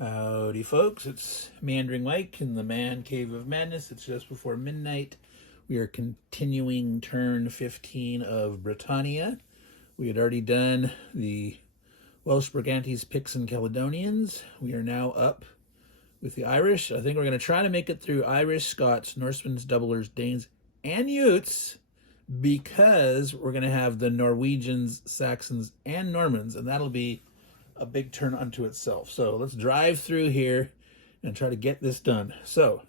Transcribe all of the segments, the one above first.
Howdy, folks. It's Meandering Mike in the Man Cave of Madness. It's just before midnight. We are continuing turn 15 of Britannia. We had already done the Welsh, Brigantes, Picts, and Caledonians. We are now up with the Irish. I think we're going to try to make it through Irish, Scots, Norsemen, Dubliners, Danes, and Utes, because we're going to have the Norwegians, Saxons, and Normans, and that'll be a big turn unto itself. So let's drive through here and try to get this done. So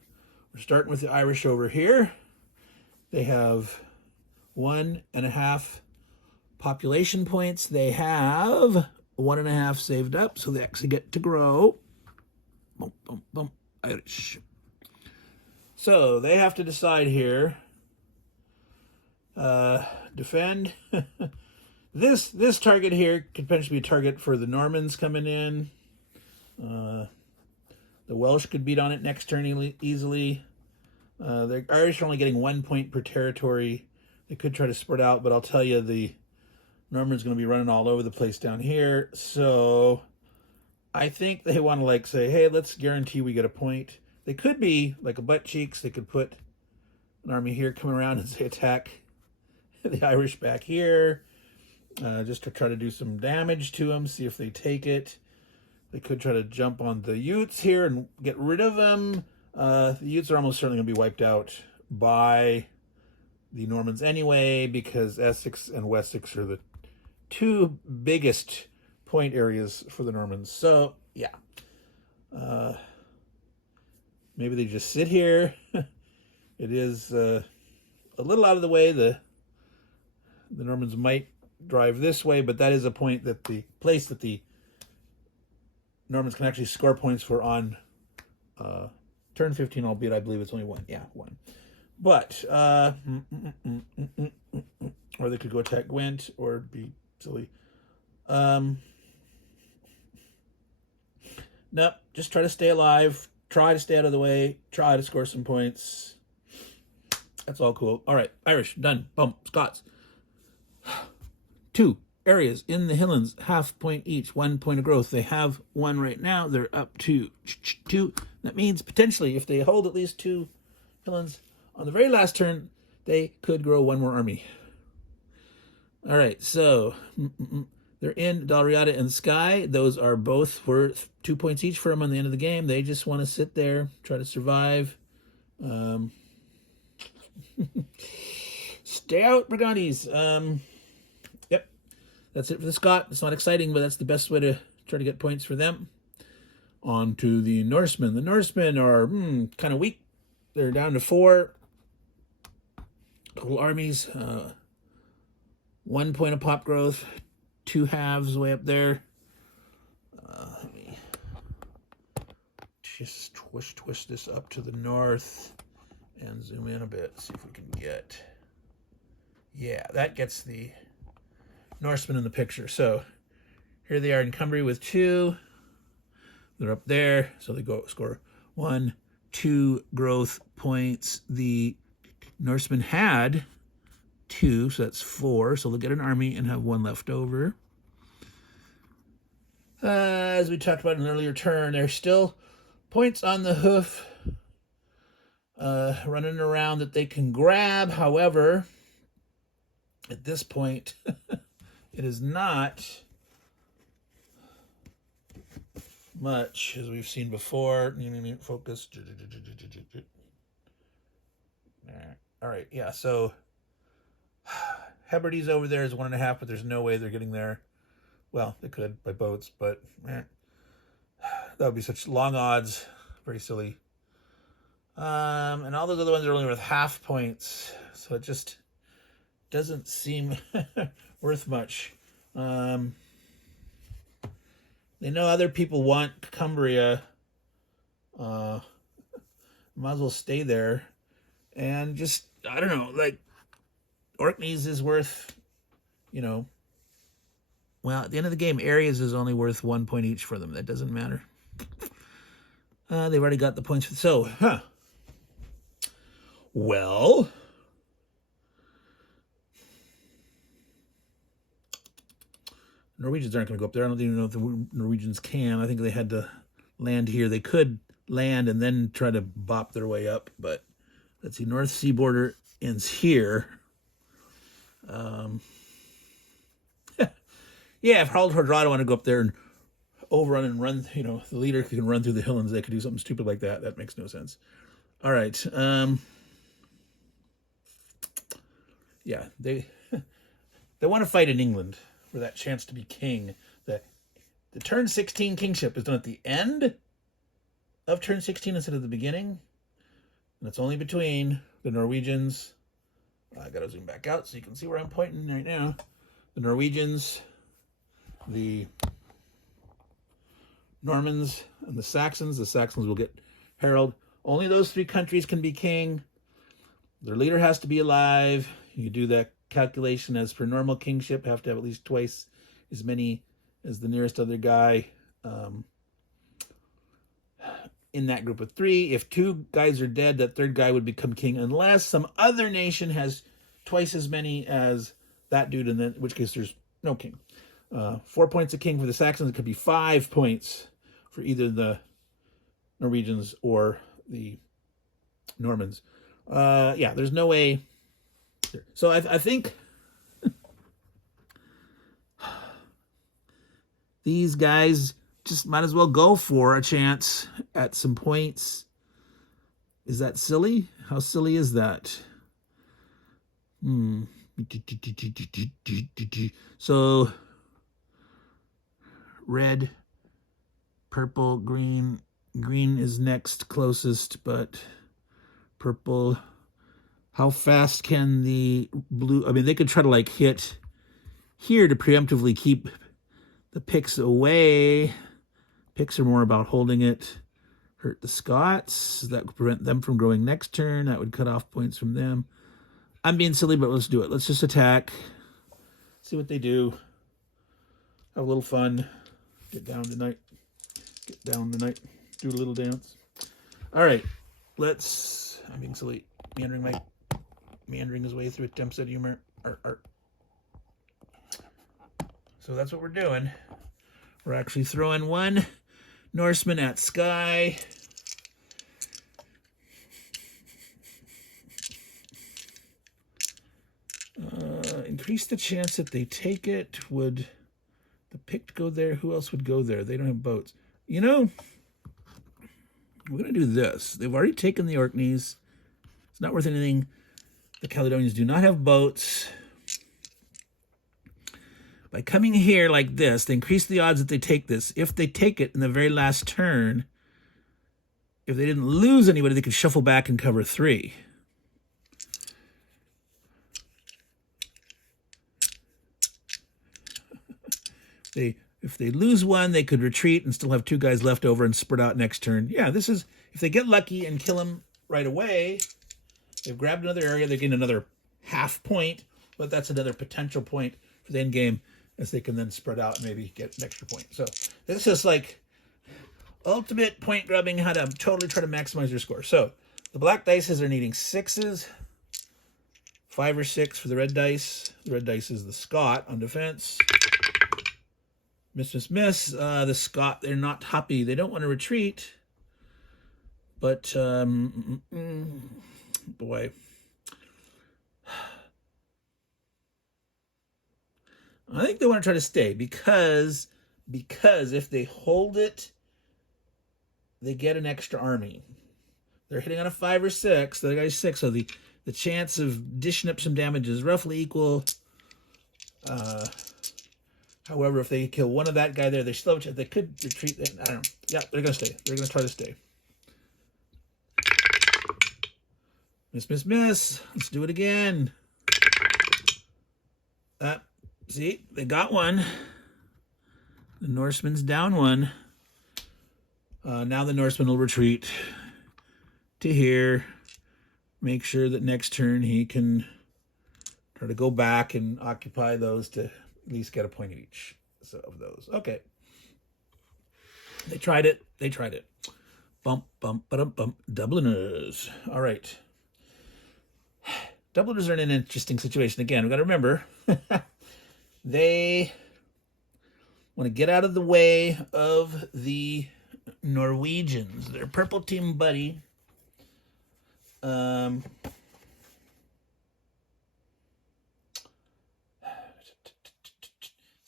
we're starting with the Irish over here. They have 1.5 population points. They have 1.5 saved up, so they actually get to grow. Boom, boom, boom. Irish. So they have to decide here. Defend. This target here could potentially be a target for the Normans coming in. The Welsh could beat on it next turn easily. The Irish are only getting 1 point per territory. They could try to spread out, but I'll tell you, the Normans going to be running all over the place down here. So I think they want to say, hey, let's guarantee we get a point. They could be like a butt cheeks. They could put an army here coming around and say attack the Irish back here. Just to try to do some damage to them, see if they take it. They could try to jump on the Utes here and get rid of them. The Utes are almost certainly going to be wiped out by the Normans anyway, because Essex and Wessex are the two biggest point areas for the Normans. So, yeah. Maybe they just sit here. It is a little out of the way. The Normans might drive this way, but that is a point that the place that the Normans can actually score points for on turn 15, albeit I believe it's only one. Yeah, one. But or they could go attack Gwent or be silly. Nope, just try to stay alive, try to stay out of the way, try to score some points. That's all cool. All right, Irish, done. Boom. Scots. 2 areas in the Highlands, half point each, 1 point of growth. They have 1 right now. They're up to 2. That means potentially, if they hold at least 2 Highlands on the very last turn, they could grow 1 more army. All right, so they're in Dalriada and Skye. Those are both worth 2 points each for them on the end of the game. They just want to sit there, try to survive. Stay out, Brigantes. Yep, that's it for the Scot. It's not exciting, but that's the best way to try to get points for them. On to the Norsemen. The Norsemen are kind of weak. They're down to 4 total armies. 1 point of pop growth, 2 halves way up there. Let me just twist this up to the north and zoom in a bit, see if we can get. Yeah, that gets the Norsemen in the picture. So here they are in Cumbria with 2. They're up there, so they go score 1, 2 growth points. The Norsemen had 2, so that's 4. So they'll get an army and have 1 left over. As we talked about in an earlier turn, there's still points on the hoof running around that they can grab. However, at this point, it is not much, as we've seen before. Focus. All right, yeah, so Hebrides over there is 1.5, but there's no way they're getting there. Well, they could by boats, but that would be such long odds. Very silly. And all those other ones are only worth half points, so it just doesn't seem worth much. They know other people want Cumbria. Might as well stay there. And just, I don't know, Orkneys is worth, well, at the end of the game, areas is only worth 1 point each for them. That doesn't matter. They've already got the points. So, well, Norwegians aren't going to go up there. I don't even know if the Norwegians can. I think they had to land here. They could land and then try to bop their way up, but let's see, North Sea border ends here. Yeah, if Harald Hardrada want to go up there and overrun and run, you know, the leader can run through the hill and they could do something stupid like that. That makes no sense. All right. Yeah, they want to fight in England for that chance to be king. The turn 16 kingship is done at the end of turn 16 instead of the beginning. And it's only between the Norwegians. I got to zoom back out so you can see where I'm pointing right now. The Norwegians, the Normans, and the Saxons. The Saxons will get Harold. Only those three countries can be king. Their leader has to be alive. You do that calculation as per normal kingship. Have to have at least twice as many as the nearest other guy in that group of three. If two guys are dead, that third guy would become king unless some other nation has twice as many as that dude, and then in which case there's no king. 4 points a king for the Saxons. It could be 5 points for either the Norwegians or the Normans. Yeah, there's no way. So I think these guys just might as well go for a chance at some points. Is that silly? How silly is that? So red, purple, green. Green is next closest, but purple. How fast can the blue? I mean, they could try to like hit here to preemptively keep the picks away. Picks are more about holding it. Hurt the Scots. That would prevent them from growing next turn. That would cut off points from them. I'm being silly, but let's do it. Let's just attack. See what they do. Have a little fun. Get down tonight. Get down tonight. Do a little dance. All right. Let's... I'm being silly. Meandering Mike. Meandering his way through attempts at humor. Art. So that's what we're doing. We're actually throwing one Norseman at Skye. Increase the chance that they take it. Would the picked go there? Who else would go there? They don't have boats. You know, we're going to do this. They've already taken the Orkneys. It's not worth anything. The Caledonians do not have boats. By coming here like this, they increase the odds that they take this. If they take it in the very last turn, if they didn't lose anybody, they could shuffle back and cover 3. If they lose one, they could retreat and still have 2 guys left over and spread out next turn. Yeah, this is, if they get lucky and kill him right away, they've grabbed another area, they gain another half point, but that's another potential point for the end game, as they can then spread out and maybe get an extra point. So this is like ultimate point grubbing, how to totally try to maximize your score. So the black dices are needing 6s, 5 or 6 for the red dice. The red dice is the Scot on defense. Miss. The Scot, they're not happy. They don't want to retreat. But, boy. I think they want to try to stay because if they hold it, they get an extra army. They're hitting on a 5 or 6. The other guy's 6, so the chance of dishing up some damage is roughly equal. However, if they kill one of that guy there, they still have a chance. They could retreat. I don't know. Yeah, they're going to stay. They're going to try to stay. Miss. Let's do it again. See, they got one. The Norseman's down one. Now the Norseman will retreat to here. Make sure that next turn he can try to go back and occupy those to at least get a point each of those. Okay. They tried it. Bump, ba-dum, Dubliners. All right. Dubliners are in an interesting situation. Again, we've got to remember, they want to get out of the way of the Norwegians. They're purple team buddy. It's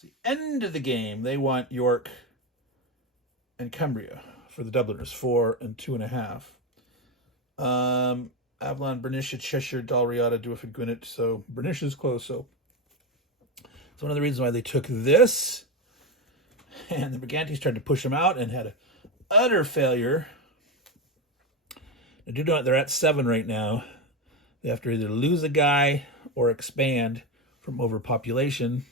the end of the game. They want York and Cumbria for the Dubliners, 4 and 2.5. Avalon, Bernicia, Cheshire, Dalriada, Dwyford, Gwynedd. So Bernicia's close. So it's one of the reasons why they took this. And the Brigantes tried to push them out and had an utter failure. They do know they're at 7 right now. They have to either lose a guy or expand from overpopulation.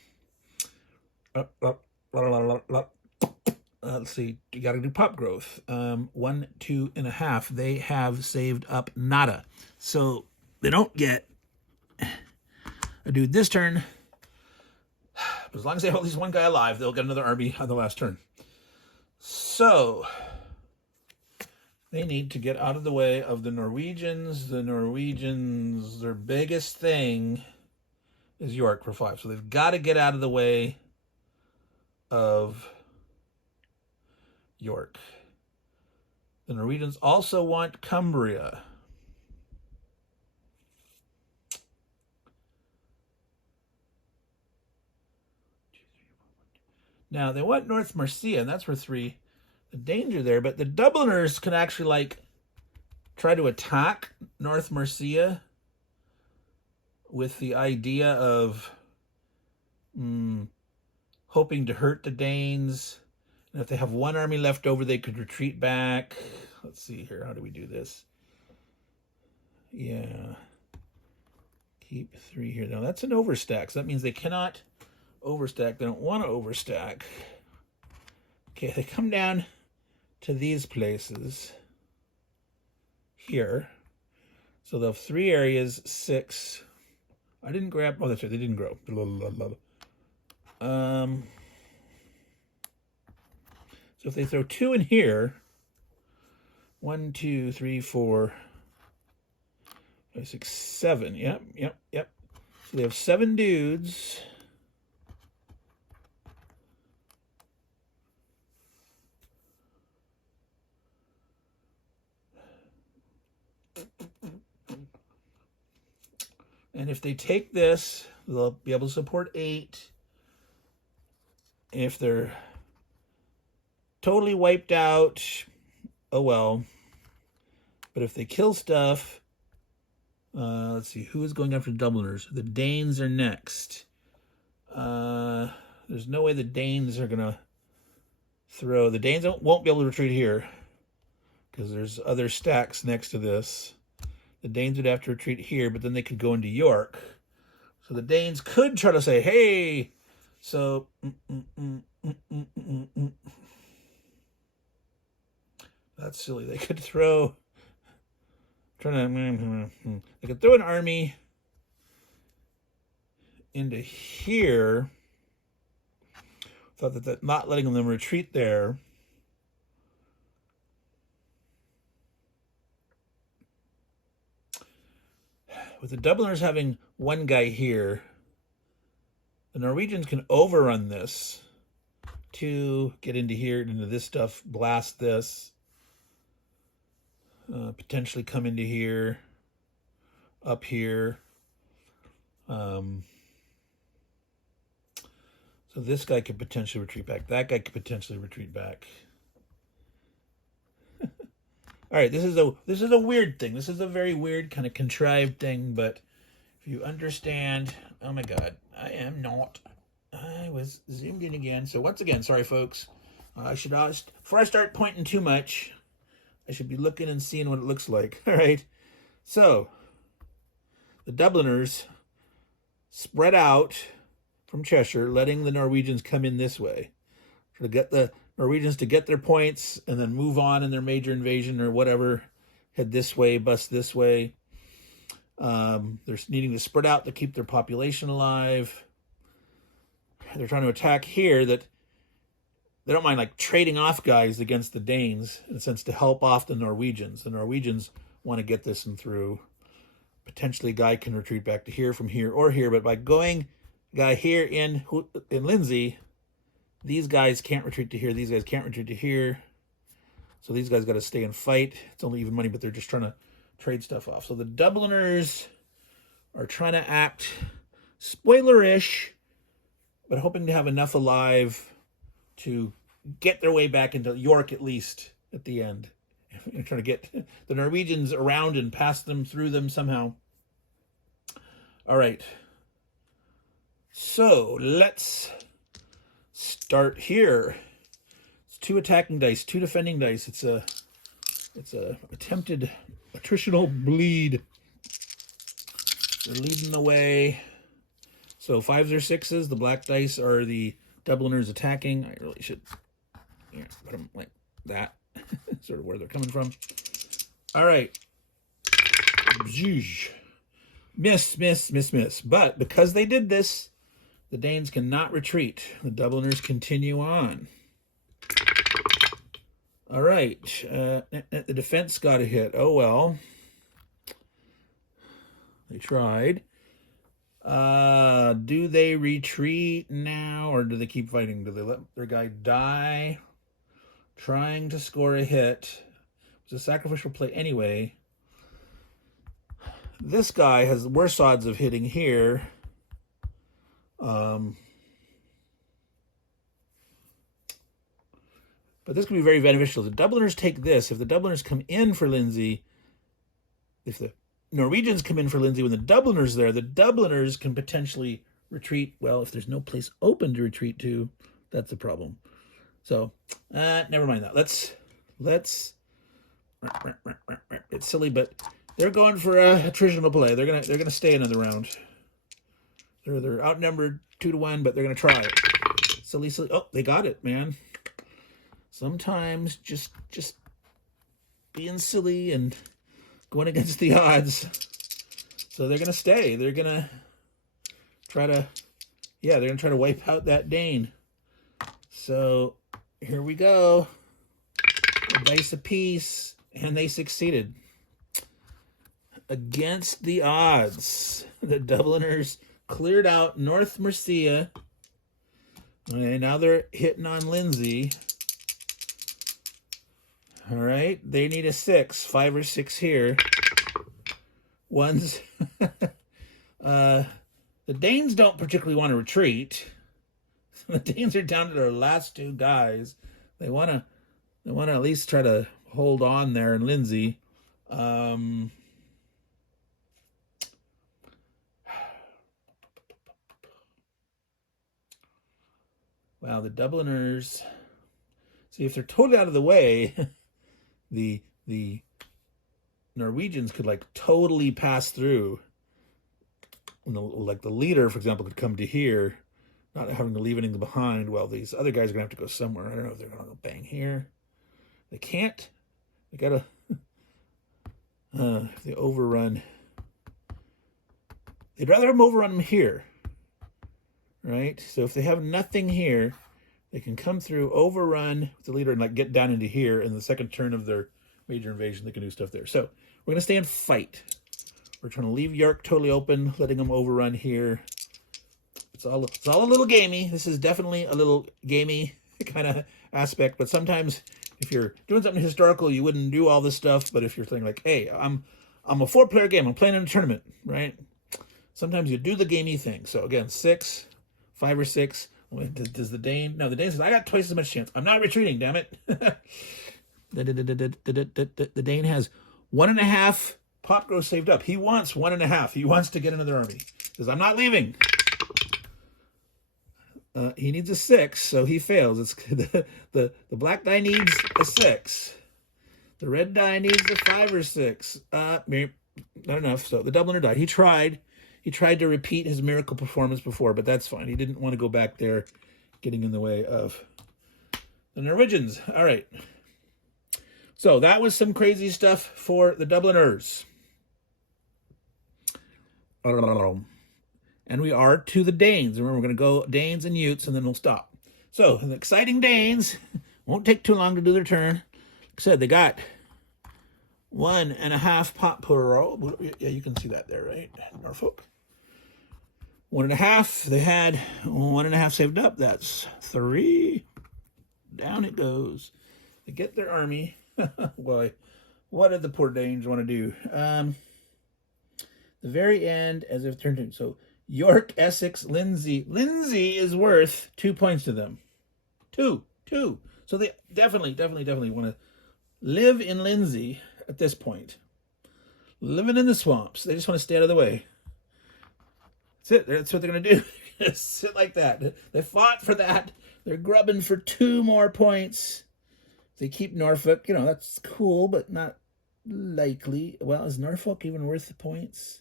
Let's see. You got to do pop growth. 1, 2.5. They have saved up nada. So they don't get a dude this turn. But as long as they have at least one guy alive, they'll get another army on the last turn. So they need to get out of the way of the Norwegians. The Norwegians, their biggest thing is York for 5. So they've got to get out of the way of York. The Norwegians also want Cumbria. Now, they want North Mercia, and that's for 3. The danger there, but the Dubliners can actually, like, try to attack North Mercia with the idea of hoping to hurt the Danes. And if they have one army left over, they could retreat back. Let's see here. How do we do this? Yeah. Keep 3 here. Now, that's an overstack. So that means they cannot overstack. They don't want to overstack. Okay, they come down to these places here. So they'll have 3 areas, 6. I didn't grab... Oh, that's right. They didn't grow. So if they throw 2 in here, 1, 2, 3, 4, 5, 6, 7. Yep. So they have 7 dudes. And if they take this, they'll be able to support 8. If they're totally wiped out, oh well. But if they kill stuff, let's see, who is going after the Dubliners? The Danes are next. There's no way the Danes are going to throw. The Danes won't be able to retreat here because there's other stacks next to this. The Danes would have to retreat here, but then they could go into York. So the Danes could try to say, hey, so... That's silly. They could throw... They could throw an army into here. Thought that not letting them retreat there. With the Dubliners having one guy here, the Norwegians can overrun this to get into here, into this stuff, blast this, potentially come into here, up here. So this guy could potentially retreat back. That guy could potentially retreat back. All right, this is a weird thing. This is a very weird kind of contrived thing, but if you understand, oh my God, I am not. I was zoomed in again. So once again, sorry folks. I should before I start pointing too much, I should be looking and seeing what it looks like. All right. So the Dubliners spread out from Cheshire, letting the Norwegians come in this way to get the Norwegians to get their points and then move on in their major invasion or whatever, head this way, bust this way. They're needing to spread out to keep their population alive. They're trying to attack here that they don't mind like trading off guys against the Danes in a sense to help off the Norwegians. The Norwegians want to get this and through. Potentially a guy can retreat back to here from here or here, but by going guy here in Lindsay, these guys can't retreat to here. These guys can't retreat to here. So these guys got to stay and fight. It's only even money, but they're just trying to trade stuff off. So the Dubliners are trying to act spoilerish, but hoping to have enough alive to get their way back into York at least at the end. They're trying to get the Norwegians around and pass them through them somehow. All right. So let's start here. It's 2 attacking dice, 2 defending dice. It's a attempted attritional bleed. They're leading the way. So 5s or 6s. The black dice are the Dubliners attacking. I really should put them like that. Sort of where they're coming from. All right. Miss, miss, miss, miss. But because they did this, the Danes cannot retreat. The Dubliners continue on. All right. The defense got a hit. Oh, well. They tried. Do they retreat now, or do they keep fighting? Do they let their guy die? Trying to score a hit. It's a sacrificial play anyway. This guy has the worst odds of hitting here. But this can be very beneficial. The Dubliners take this. If the Dubliners come in for Lindsay, if the Norwegians come in for Lindsay when the Dubliners there, the Dubliners can potentially retreat. Well, if there's no place open to retreat to, that's a problem. So, never mind that. Let's. It's silly, but they're going for a attritional play. They're gonna stay another round. They're outnumbered 2-1, but they're gonna try it. Silly. Oh, they got it, man. Sometimes just being silly and going against the odds. So they're gonna stay. They're gonna try to, they're gonna try to wipe out that Dane. So here we go. A dice apiece, and they succeeded. Against the odds, the Dubliners cleared out North Mercia. Okay, now they're hitting on Lindsay. All right, they need a 6, 5 or 6 here. Ones. The Danes don't particularly want to retreat. The Danes are down to their last 2 guys. They want to at least try to hold on there in Lindsay. Wow, the Dubliners. See, if they're totally out of the way, the Norwegians could like totally pass through. Like the leader, for example, could come to here, not having to leave anything behind. Well, these other guys are gonna have to go somewhere. I don't know if they're gonna go bang here. They can't. They gotta. If they overrun, they'd rather have them overrun them here, right? So if they have nothing here, they can come through, overrun the leader, and like get down into here. In the second turn of their major invasion, they can do stuff there. So we're gonna stay and fight. We're trying to leave York totally open, letting them overrun here. It's all a little gamey. This is definitely a little gamey kind of aspect. But sometimes, if you're doing something historical, you wouldn't do all this stuff. But if you're thinking like, hey, I'm a 4-player game. I'm playing in a tournament, right? Sometimes you do the gamey thing. So again, 6, 5 or 6. Does the Dane? No, the Dane says, I got twice as much chance. I'm not retreating, damn it. The Dane has 1.5 pop grow saved up. He wants 1.5. He wants to get another army. He says, I'm not leaving. He needs a 6, so he fails. It's the black die needs a 6. The red die needs a 5 or 6. Not enough. So the Dubliner died. He tried to repeat his miracle performance before, but that's fine. He didn't want to go back there, getting in the way of the Norwegians. All right. So that was some crazy stuff for the Dubliners. And we are to the Danes. Remember, we're going to go Danes and Utes, and then we'll stop. So, the exciting Danes won't take too long to do their turn. Like I said, they got 1.5 pop per roll. Yeah, you can see that there, right? Norfolk. 1.5. They had 1.5 saved up. That's 3. Down it goes. They get their army. Boy, what did the poor Danes want to do? The very end, as if turned in. So York, Essex, Lindsay. Lindsay is worth 2 points to them. Two. So they definitely want to live in Lindsay at this point. Living in the swamps. They just want to stay out of the way. That's it. That's what they're going to do. Just sit like that. They fought for that. They're grubbing for 2 more points. They keep Norfolk. That's cool, but not likely. Well, is Norfolk even worth the points?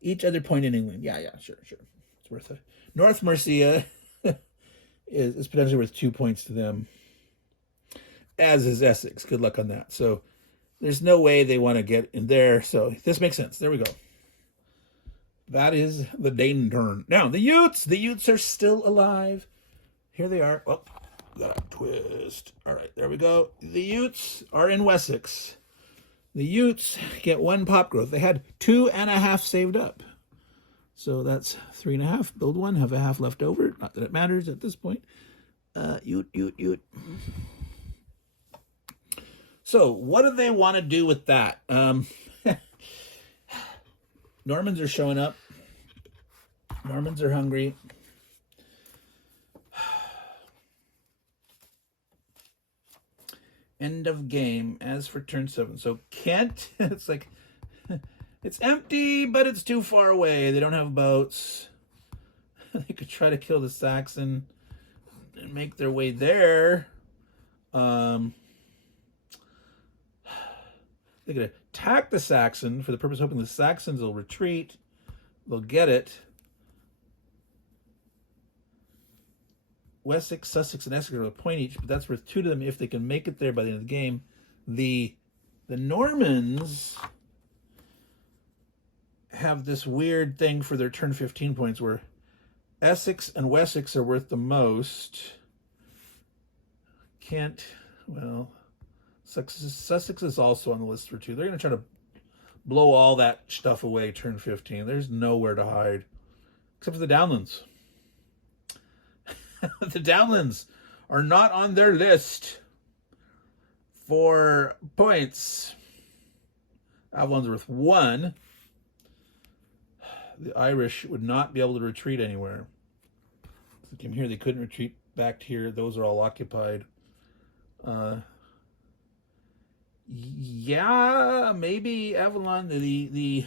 Each other point in England. Yeah, sure. It's worth it. North Mercia is potentially worth 2 points to them, as is Essex. Good luck on that. So there's no way they want to get in there. So this makes sense. There we go. That is the Dane turn. Now, the Utes. The Utes are still alive. Here they are. Oh, got a twist. All right, there we go. The Utes are in Wessex. The Utes get 1 pop growth. They had 2.5 saved up. So that's 3.5. Build 1, have a half left over. Not that it matters at this point. Ute. So what do they want to do with that? Normans are showing up. Normans are hungry. End of game. As for turn 7. So Kent, it's like, it's empty, but it's too far away. They don't have boats. They could try to kill the Saxon and make their way there. They could attack the Saxon for the purpose of hoping the Saxons will retreat. They'll get it. Wessex, Sussex, and Essex are a point each, but that's worth 2 to them if they can make it there by the end of the game. The Normans have this weird thing for their turn 15 points where Essex and Wessex are worth the most. Kent, well, Sussex is also on the list for 2. They're going to try to blow all that stuff away turn 15. There's nowhere to hide, except for the Downlands. The Downlands are not on their list for points. Avalon's worth 1. The Irish would not be able to retreat anywhere. If you came here, they couldn't retreat back to here. Those are all occupied. Yeah, maybe Avalon. The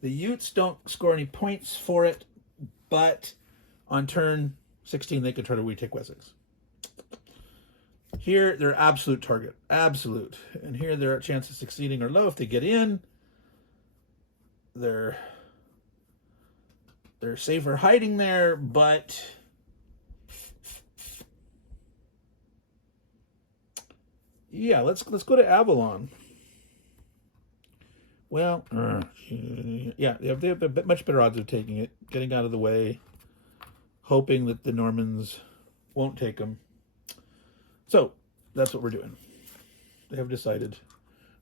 Utes don't score any points for it, but on turn 16 they could try to retake Wessex. Here they're absolute target, absolute, and here their chances of succeeding are low. If they get in, they're safer hiding there, but yeah, let's go to Avalon. Well, yeah, they have a much better odds of taking it, getting out of the way, hoping that the Normans won't take them. So that's what we're doing. They have decided.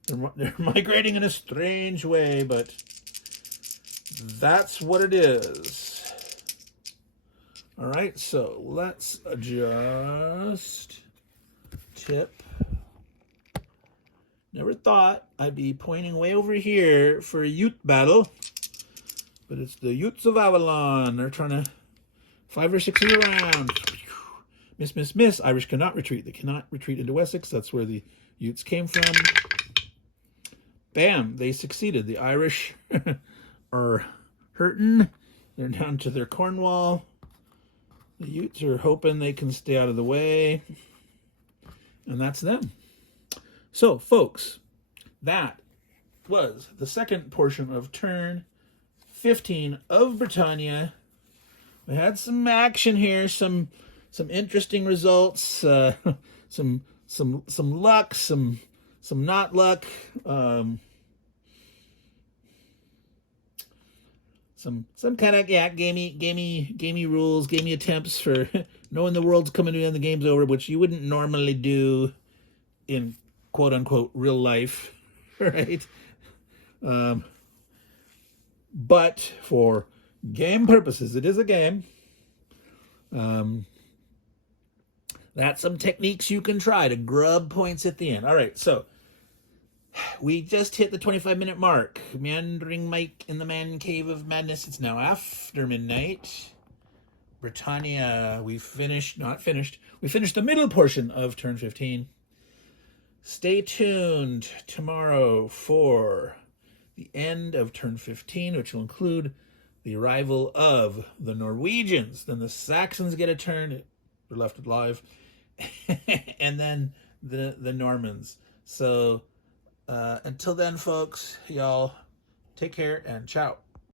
They're migrating in a strange way, but that's what it is. All right, so let's adjust. Tip. Never thought I'd be pointing way over here for a Ute battle, but it's the Utes of Avalon. They're trying to 5 or 6 around. Miss. Irish cannot retreat. They cannot retreat into Wessex. That's where the Utes came from. Bam, they succeeded. The Irish are hurting. They're down to their Cornwall. The Utes are hoping they can stay out of the way. And that's them. So, folks, that was the second portion of turn 15 of Britannia. We had some action here, some interesting results, some luck, some not luck, some kind of gamey rules, gamey attempts for knowing the world's coming to an end, the game's over, which you wouldn't normally do in quote unquote real life, right? But for game purposes, it is a game. That's some techniques you can try to grub points at the end. All right, so we just hit the 25-minute mark. Meandering Mike in the Man Cave of Madness. It's now after midnight. Britannia, we finished the middle portion of turn 15. Stay tuned tomorrow for the end of turn 15, which will include the arrival of the Norwegians. Then the Saxons get a turn. They're left alive. And then the Normans. So until then, folks, y'all take care and ciao.